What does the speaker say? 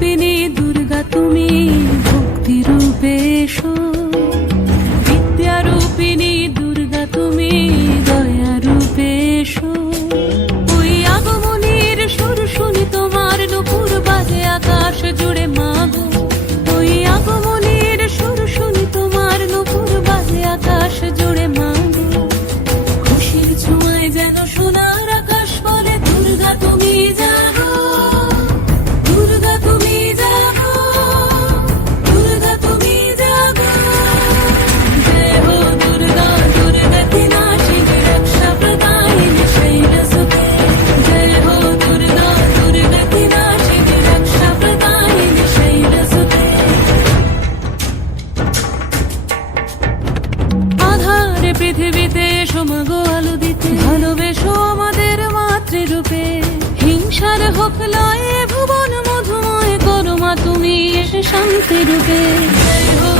রূপিণী দুর্গা তুমি ভক্তি রূপে এসো, বিদ্যা রূপিণী দুর্গা তুমি দয়া রূপে এসো। ওই আগমনীর সুর শুনি তোমার নুপুর বাজে আকাশ জুড়ে মাগো, ওই আগমনীর সুর শুনি তোমার নুপুর বাজে আকাশ জুড়ে মাগো। খুশির ছোঁয়ায় যেন সোনার আকাশ বলে দুর্গা তুমি জাগো, দুর্গা তুমি জাগো, দুর্গা তুমি জাগো। জয় হো দুর্গা, দুর্গা কি নাশিনী রক্ষা প্রদায়িনী শৈলসুতে। জয় হো দুর্গা, দুর্গা কি নাশিনী রক্ষা প্রদায়িনী শৈলসুতে। আধারে পৃথিবীতে এসো মাগো আলো দিতে, ভালোবেসো আমাদের মাতৃরূপে। হিংসার হোক লয়ে ভুবন মধুময় করো মা তুমি এসে শান্তি রূপে। জয় হো